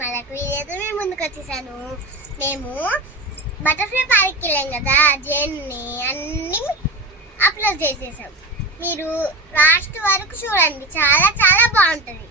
మళ్ళీ వీడియోతో మేము ముందుకు వచ్చేసాను. మేము బటర్ఫ్లై పార్క్కి వెళ్ళాం కదా, జర్నీ అన్ని అప్లోడ్ చేసేసాం. మీరు లాస్ట్ వరకు చూడండి, చాలా చాలా బాగుంటుంది.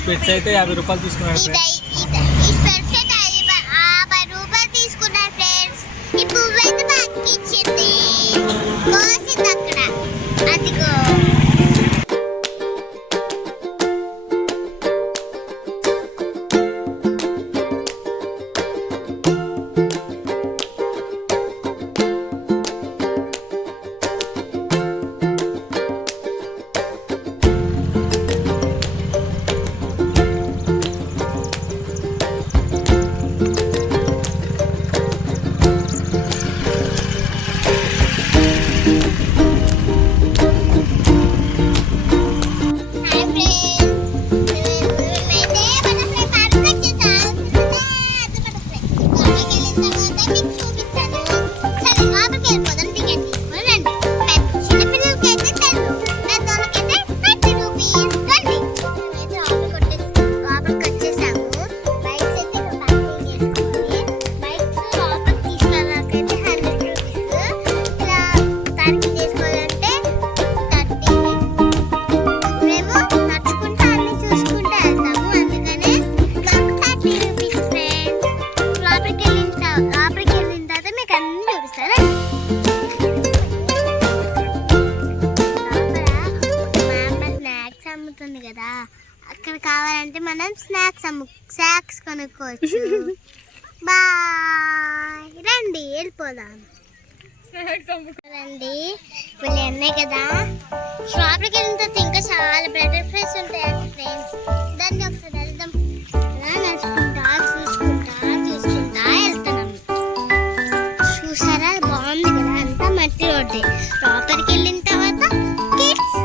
స్పెట్స్ అయితే 50 రూపాయలు తీసుకున్నాడు. తీసుకున్నారు ఫ్రెండ్స్. ఈ పువ్వు అయితే బాగా ఇచ్చింది, కోసింది అక్కడ. అదిగో కదా, అక్కడ కావాలంటే మనం స్నాక్స్ కొనుక్కోవచ్చు. బాయ్, రండి వెళ్ళిపోదాం. రండి, వీళ్ళు అన్నాయి కదా, షాప్కి వెళ్ళిన తర్వాత ఇంకా చాలా బటర్ఫ్లైస్ ఉంటాయండి ఫ్రెండ్స్. దాన్ని ఒకసారి వెళ్దాం. నడుచుకుంటా చూసుకుంటా వెళ్తున్నాం. చూసారా, బాగుంది కదా, అంతా మట్టి రోడ్డే. లోపలికి వెళ్ళిన తర్వాత కిడ్స్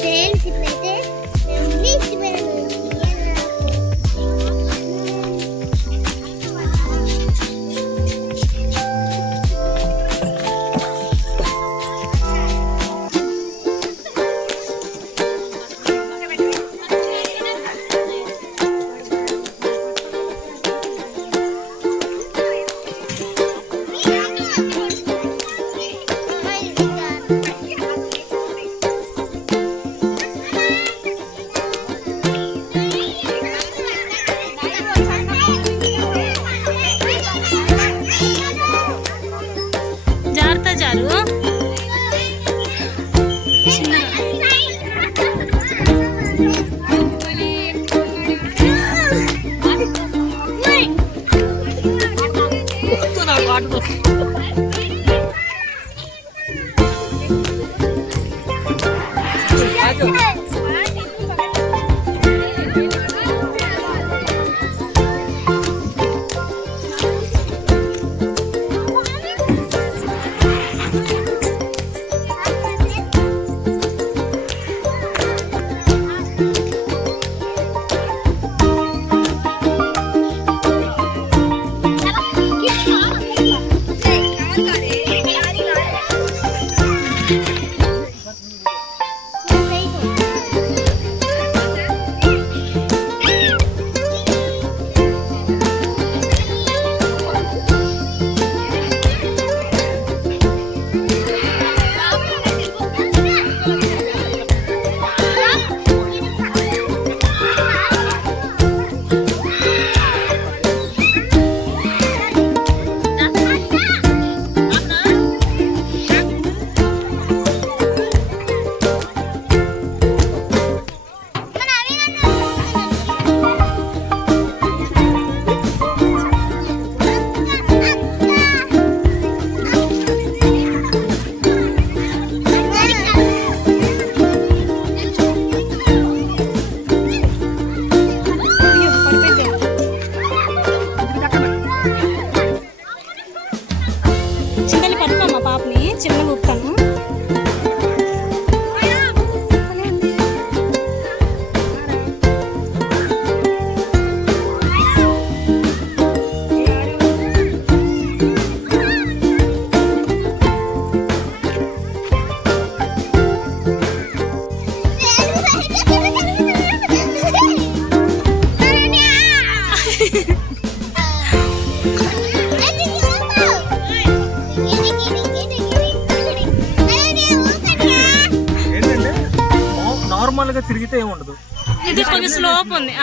ఫ్రెండ్స్ ఇప్పుడైతే మేము ఇష్టమైన జాగ్రత్త చాలు. చిన్నని పట్టుకోమ్మా పాపని, చిన్నగా ఊపుతాను. ఏంటంటే నార్మల్ గా తిరిగితే ఏముండదు. ఇది కొంచెం స్లోప్ ఉంది.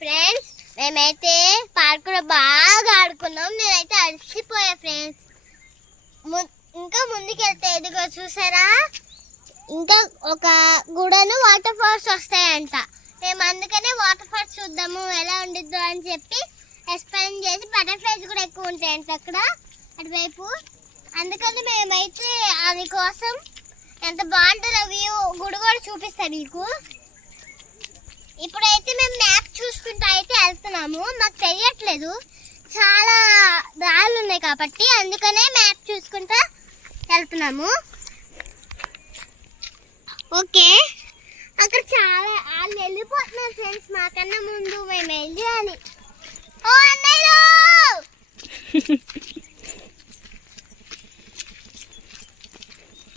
ఫ్రెండ్స్ మేమైతే పార్కులో బాగా ఆడుకున్నాం. నేనైతే అలసిపోయా ఫ్రెండ్స్. ఇంకా ముందుకెళ్తే ఎదుగో చూసారా, ఇంకా ఒక గుడను వాటర్ ఫాల్స్ వస్తాయంట. మేము అందుకనే వాటర్ ఫాల్స్ చూద్దాము ఎలా ఉండిద్దో అని చెప్పి ఎక్స్ప్లెయిన్ చేసి, బటర్ఫ్లైస్ కూడా ఎక్కువ ఉంటాయంట అక్కడ అటువైపు. అందుకని మేమైతే అది కోసం ఎంత బాగుంటుందో వ్యూ గుడి కూడా చూపిస్తాను మీకు. ఇప్పుడైతే మేము మ్యాప్ చూసుకుంటూ అయితే వెళ్తున్నాము. మాకు తెలియట్లేదు, చాలా దారులు ఉన్నాయి కాబట్టి అందుకనే మ్యాప్ చూసుకుంటూ వెళ్తున్నాము. ఓకే, అక్కడ చాలా వాళ్ళు వెళ్ళిపోతున్నారు ఫ్రెండ్స్. మాకన్నా ముందు మేము వెళ్ళాలి. ఓ అన్నయ్యలు,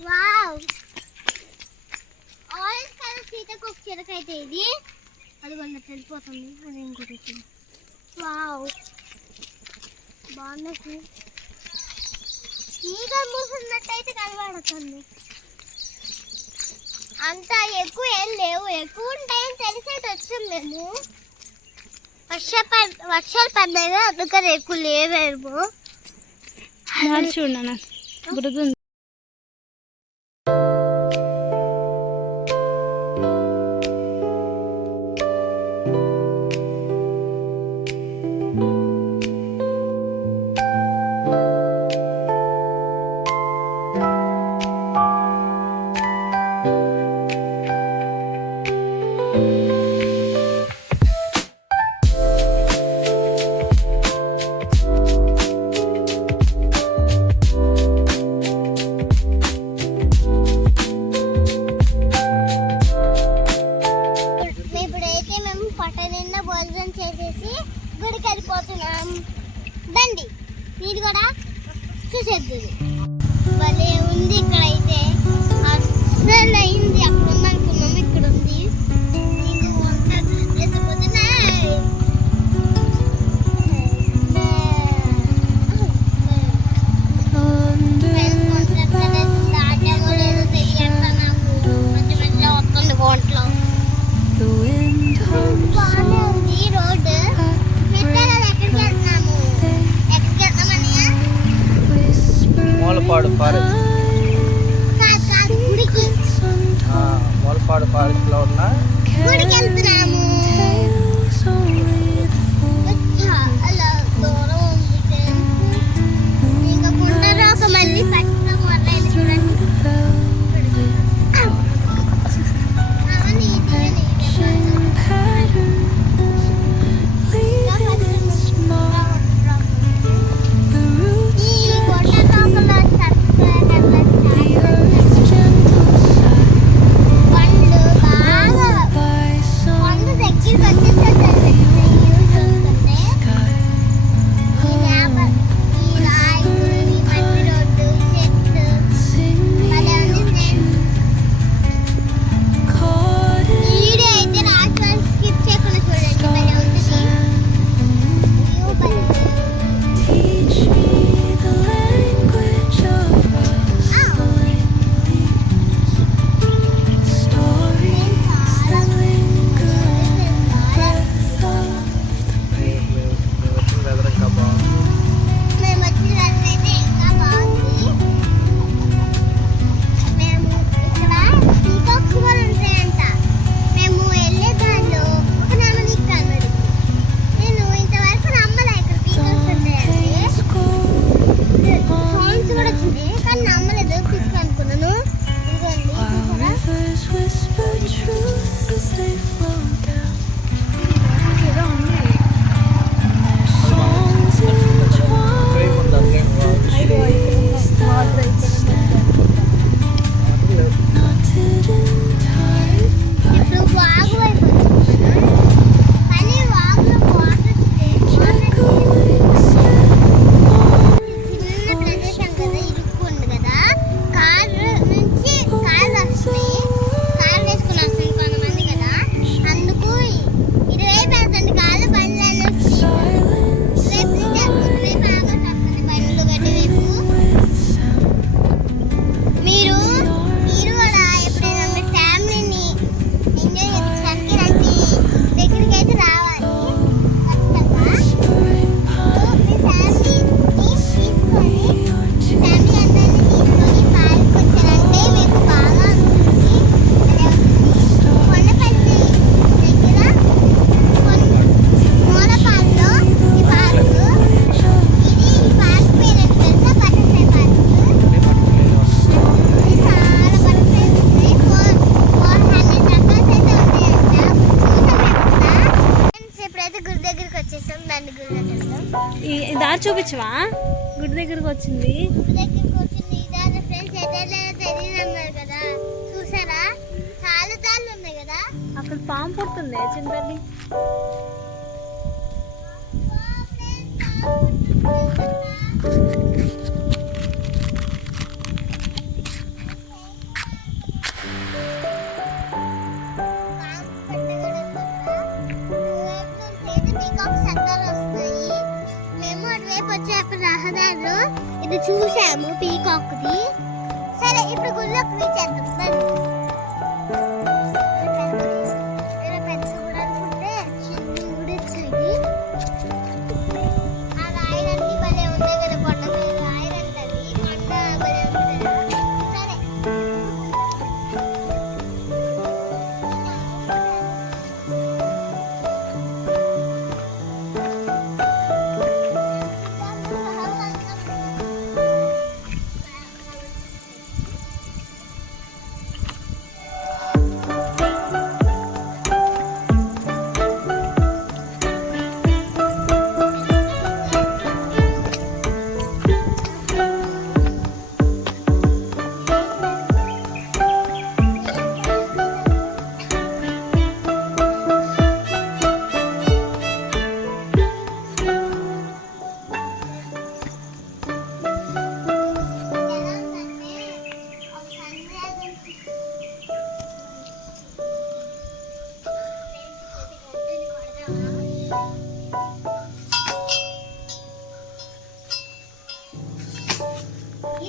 వావ్, ఆరెంజ్ కలర్ సీతాకోక చిలక అయితే ఇది. అది కొంచెం వెళ్ళిపోతుంది. అది ఇంకోటి. వావ్, బాగుంది. ఈగ మూసున్నట్టయితే కనబడుతుంది. అంత ఎక్కువ ఏం లేవు, ఎక్కువ ఉంటాయని తెలిసేది వచ్చాం మేము. వర్షాలు పడ్డాయి, అందుకని ఎక్కువ లేవేమో. మాడి చూడు నాన్న బురద ఉంది. ఇప్పుడైతే మేము పొట్ట నిండా భోజనం చేసేసి గుడికి వెళ్ళిపోతున్నాం. దండి మీరు కూడా చూసేద్దు. భలే ఉంది ఇక్కడైతే. అసలు అయింది అక్కడ ఉందనుకున్నాము, ఇక్కడ ఉంది. మూలపాడు ఫారెస్ట్, మూలపాడు ఫారెస్ట్ లో ఉన్న గుడికి వెళ్తున్నాము. చాలా దూరం ఉంది. ఇంకా గుంటలో ఒక మళ్ళీ పట్టడం మొదలైంది చూడండి. ఈ దారి చూపించవా? గుడి దగ్గరకు వచ్చింది. అక్కడ పాము పుడుతుంది చింతల్లి. రహదారిలో ఇది చూసాము పీకాక్ది. సరే ఇప్పుడు గుళ్ళోకి చేద్దాం. పెద్ద గుడి అనుకుంటే చిన్న గుడి వచ్చేది. ఆ రాయలన్నీ భలే ఉంటాయి కదా, కొండ మీద రాయలంటే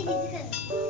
ఇది కదా